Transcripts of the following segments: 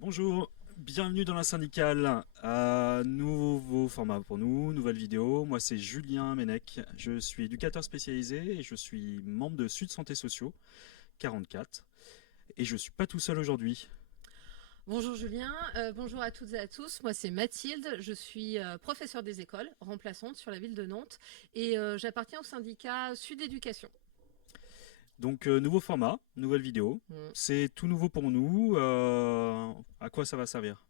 Bonjour, bienvenue dans la syndicale. Nouveau format pour nous, nouvelle vidéo. Moi c'est Julien Ménec, je suis éducateur spécialisé et je suis membre de Sud Santé Sociaux 44. Et je suis pas tout seul aujourd'hui. Bonjour Julien, bonjour à toutes et à tous. Moi c'est Mathilde, je suis professeure des écoles, remplaçante sur la ville de Nantes et j'appartiens au syndicat Sud Éducation. Donc nouveau format, nouvelle vidéo. Mm. C'est tout nouveau pour nous. À quoi ça va servir?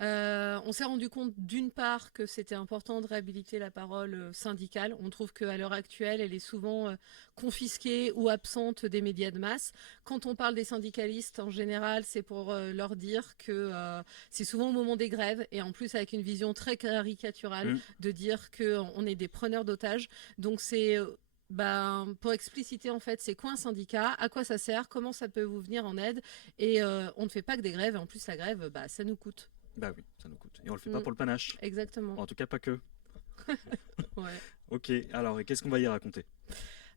On s'est rendu compte d'une part que c'était important de réhabiliter la parole syndicale. On trouve qu'à l'heure actuelle, elle est souvent confisquée ou absente des médias de masse. Quand on parle des syndicalistes, en général, c'est pour leur dire que c'est souvent au moment des grèves et en plus avec une vision très caricaturale Hmm. de dire qu'on est des preneurs d'otages. Donc c'est pour expliciter en fait c'est quoi un syndicat, à quoi ça sert, comment ça peut vous venir en aide et on ne fait pas que des grèves et en plus la grève ça nous coûte. Bah oui, ça nous coûte. Et on le fait pas Mm, pour le panache. exactement. En tout cas pas que. Ouais. Ok, alors et qu'est-ce qu'on va y raconter?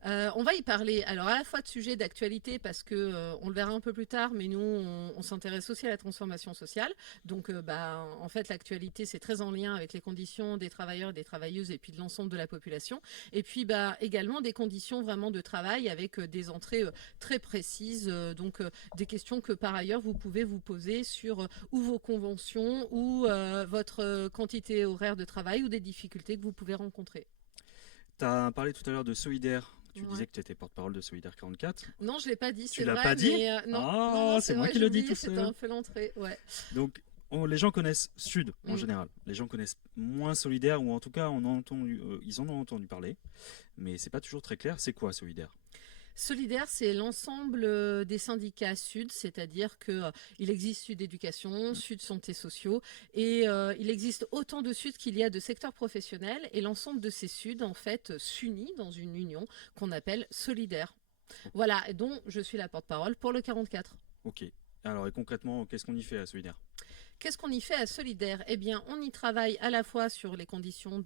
On va y parler alors à la fois de sujets d'actualité parce que on le verra un peu plus tard, mais nous on s'intéresse aussi à la transformation sociale. Donc en fait l'actualité c'est très en lien avec les conditions des travailleurs et des travailleuses et puis de l'ensemble de la population. Et puis également des conditions vraiment de travail avec des entrées très précises, des questions que par ailleurs vous pouvez vous poser sur ou vos conventions ou votre quantité horaire de travail ou des difficultés que vous pouvez rencontrer. Tu as parlé tout à l'heure de Solidaire. Tu disais Ouais. que tu étais porte-parole de Solidaire 44. Non, je l'ai pas dit, Tu c'est l'as vrai, pas dit? mais non, non, Ah, non, c'est c'est moi vrai, qui j'ai le dis tout oublié, c'était seul. un peu l'entrée, ouais. Donc, les gens connaissent Sud en Mm. général. Les gens connaissent moins Solidaire, ou en tout cas, ils en ont entendu parler. Mais c'est pas toujours très clair. C'est quoi Solidaire? Solidaire, c'est l'ensemble des syndicats Sud, c'est-à-dire que il existe Sud Éducation, Sud Santé Sociaux, et il existe autant de Sud qu'il y a de secteurs professionnels, et l'ensemble de ces Sud, en fait, s'unit dans une union qu'on appelle Solidaire. Voilà, et dont je suis la porte-parole pour le 44. Ok. Alors, et concrètement, qu'est-ce qu'on y fait à Solidaire? Qu'est-ce qu'on y fait à Solidaire? Eh bien, on y travaille à la fois sur les conditions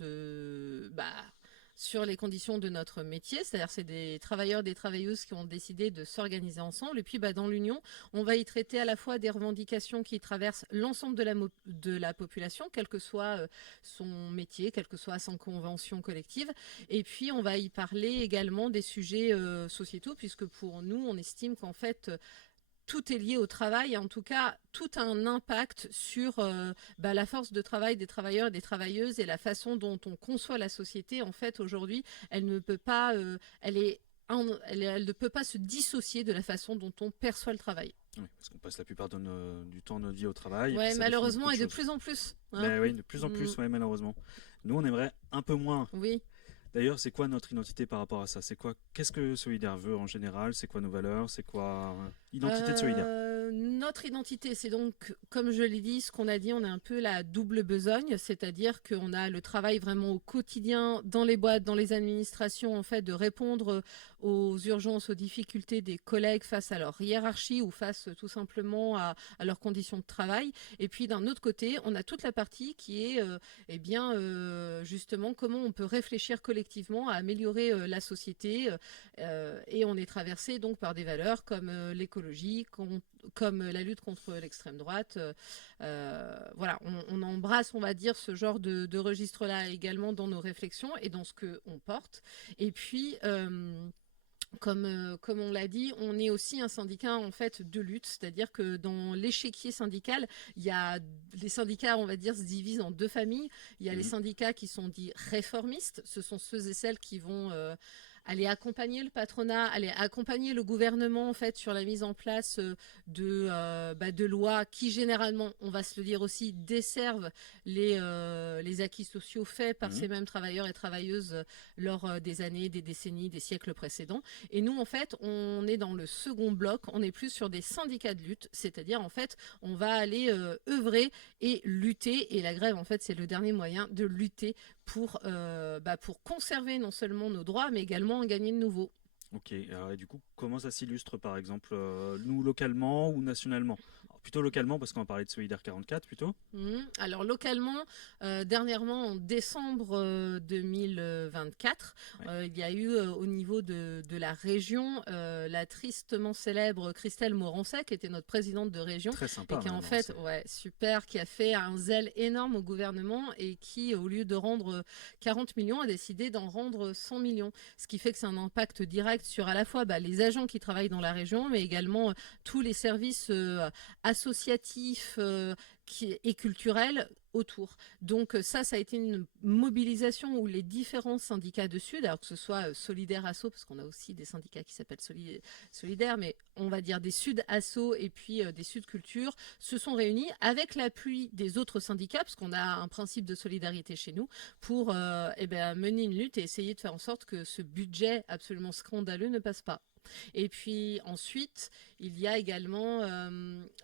sur les conditions de notre métier, c'est-à-dire c'est des travailleurs, des travailleuses qui ont décidé de s'organiser ensemble. Et puis dans l'Union, on va y traiter à la fois des revendications qui traversent l'ensemble de la population, quel que soit son métier, quelle que soit son convention collective. Et puis on va y parler également des sujets sociétaux, puisque pour nous, on estime qu'en fait, tout est lié au travail, en tout cas, tout a un impact sur la force de travail des travailleurs et des travailleuses et la façon dont on conçoit la société. En fait, aujourd'hui, elle ne peut pas, elle ne peut pas se dissocier de la façon dont on perçoit le travail. Oui, parce qu'on passe la plupart du temps de notre vie au travail, et puis Ouais, ça définit beaucoup malheureusement, de et de choses. plus en plus. Hein. Ben oui, de plus en Mm, plus, ouais, malheureusement. Nous, on aimerait un peu moins. oui. D'ailleurs, c'est quoi notre identité par rapport à ça? C'est quoi? Qu'est-ce que Solidaire veut en général? C'est quoi nos valeurs? C'est quoi identité de Solidaire? Notre identité, c'est donc, comme je l'ai dit, ce qu'on a dit, on a un peu la double besogne, c'est-à-dire qu'on a le travail vraiment au quotidien dans les boîtes, dans les administrations, en fait, de répondre aux urgences, aux difficultés des collègues face à leur hiérarchie ou face tout simplement à leurs conditions de travail. Et puis d'un autre côté, on a toute la partie qui est, justement, comment on peut réfléchir collectivement à améliorer la société. Et on est traversé donc par des valeurs comme l'écologie, comme la lutte contre l'extrême droite. Voilà, on embrasse, on va dire, ce genre de registre-là également dans nos réflexions et dans ce qu'on porte. Et puis, comme on l'a dit, on est aussi un syndicat en fait de lutte, c'est-à-dire que dans l'échiquier syndical, il y a les syndicats, on va dire, se divisent en deux familles. Il y a les Mhm. syndicats qui sont dits réformistes, ce sont ceux et celles qui vont aller accompagner le patronat, aller accompagner le gouvernement en fait sur la mise en place de lois qui généralement, on va se le dire aussi, desservent les acquis sociaux faits par Mhm. ces mêmes travailleurs et travailleuses lors des années, des décennies, des siècles précédents. Et nous, en fait, on est dans le second bloc, on est plus sur des syndicats de lutte, c'est-à-dire, en fait, on va aller œuvrer et lutter, et la grève, en fait, c'est le dernier moyen de lutter pour conserver non seulement nos droits, mais également en gagner de nouveaux. Ok, alors, et du coup, comment ça s'illustre par exemple, nous localement ou nationalement? Plutôt localement, parce qu'on va parler de Solidaire 44 plutôt. Alors localement, dernièrement en décembre 2024, Ouais. il y a eu au niveau de la région la tristement célèbre Christelle Morancet, qui était notre présidente de région, Très et sympa, qui en madame fait, Morancet. ouais, super, qui a fait un zèle énorme au gouvernement et qui, au lieu de rendre 40 millions, a décidé d'en rendre 100 millions. Ce qui fait que c'est un impact direct sur à la fois les agents qui travaillent dans la région, mais également tous les services associatifs et culturels autour. Donc ça a été une mobilisation où les différents syndicats de Sud, alors que ce soit Solidaire Asso, parce qu'on a aussi des syndicats qui s'appellent Solidaire, mais on va dire des Sud Asso et puis des Sud Culture, se sont réunis avec l'appui des autres syndicats, parce qu'on a un principe de solidarité chez nous, pour mener une lutte et essayer de faire en sorte que ce budget absolument scandaleux ne passe pas. Et puis ensuite, il y a également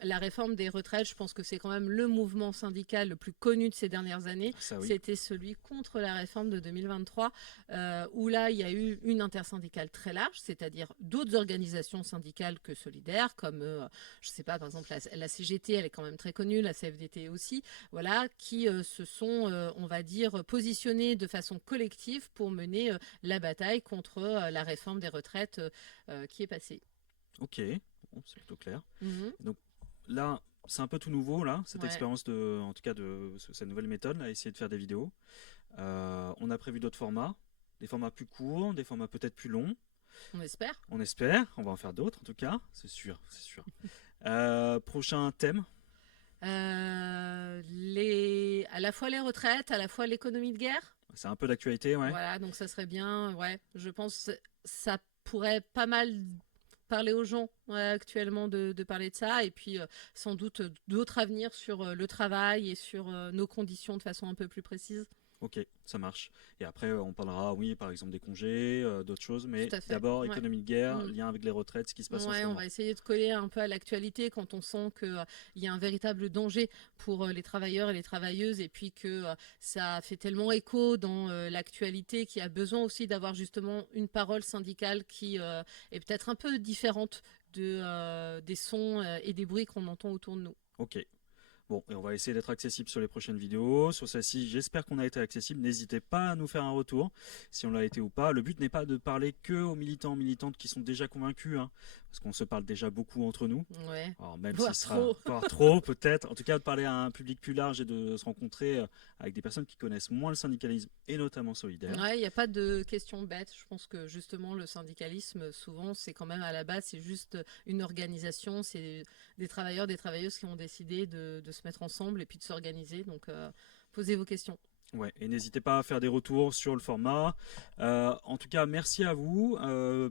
la réforme des retraites. Je pense que c'est quand même le mouvement syndical le plus connu de ces dernières années. Ça, oui. C'était celui contre la réforme de 2023, où là, il y a eu une intersyndicale très large, c'est-à-dire d'autres organisations syndicales que solidaires, comme, je ne sais pas, par exemple, la CGT, elle est quand même très connue, la CFDT aussi, voilà, qui se sont, on va dire, positionnés de façon collective pour mener la bataille contre la réforme des retraites qui est passé. Ok, bon, c'est plutôt clair. Mhm. Donc là, c'est un peu tout nouveau, là, cette Ouais. expérience en tout cas de cette nouvelle méthode, là, essayer de faire des vidéos. On a prévu d'autres formats, des formats plus courts, des formats peut-être plus longs. On espère. On espère, on va en faire d'autres en tout cas, c'est sûr, c'est sûr. Prochain thème. À la fois les retraites, à la fois l'économie de guerre. C'est un peu d'actualité, ouais. Voilà, donc ça serait bien. Ouais, je pense que ça pourrait pas mal parler aux gens actuellement de parler de ça, et puis sans doute d'autres à venir sur le travail et sur nos conditions de façon un peu plus précise. Ok, ça marche. Et après, on parlera, oui, par exemple des congés, d'autres choses, mais Tout à fait. d'abord, Ouais. économie de guerre, Mm. lien avec les retraites, ce qui se passe en ce Ouais, on moment. va essayer de coller un peu à l'actualité quand on sent qu'il y a un véritable danger pour les travailleurs et les travailleuses, et puis que ça fait tellement écho dans l'actualité qu'il y a besoin aussi d'avoir justement une parole syndicale qui est peut-être un peu différente des sons et des bruits qu'on entend autour de nous. Ok. Bon, et on va essayer d'être accessible sur les prochaines vidéos. Sur celle-ci, j'espère qu'on a été accessible. N'hésitez pas à nous faire un retour, si on l'a été ou pas. Le but n'est pas de parler que aux militants, militantes qui sont déjà convaincus, hein, parce qu'on se parle déjà beaucoup entre nous. Ouais. Alors même Voire si ce sera trop. voire trop, peut-être. En tout cas, de parler à un public plus large et de se rencontrer avec des personnes qui connaissent moins le syndicalisme, et notamment Solidaire. Ouais, il n'y a pas de questions bêtes. Je pense que justement le syndicalisme, souvent, c'est quand même à la base, c'est juste une organisation, c'est des travailleurs, des travailleuses qui ont décidé de se mettre ensemble et puis de s'organiser. Donc, posez vos questions. Ouais, et n'hésitez pas à faire des retours sur le format. En tout cas, merci à vous.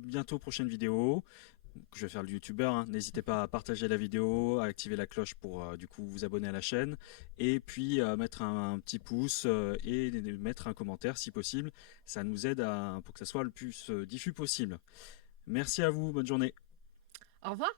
Bientôt, prochaine vidéo. Je vais faire le youtubeur, hein. N'hésitez pas à partager la vidéo, à activer la cloche pour du coup vous abonner à la chaîne, et puis mettre un petit pouce et mettre un commentaire si possible. Ça nous aide pour que ça soit le plus diffus possible. Merci à vous, bonne journée. Au revoir.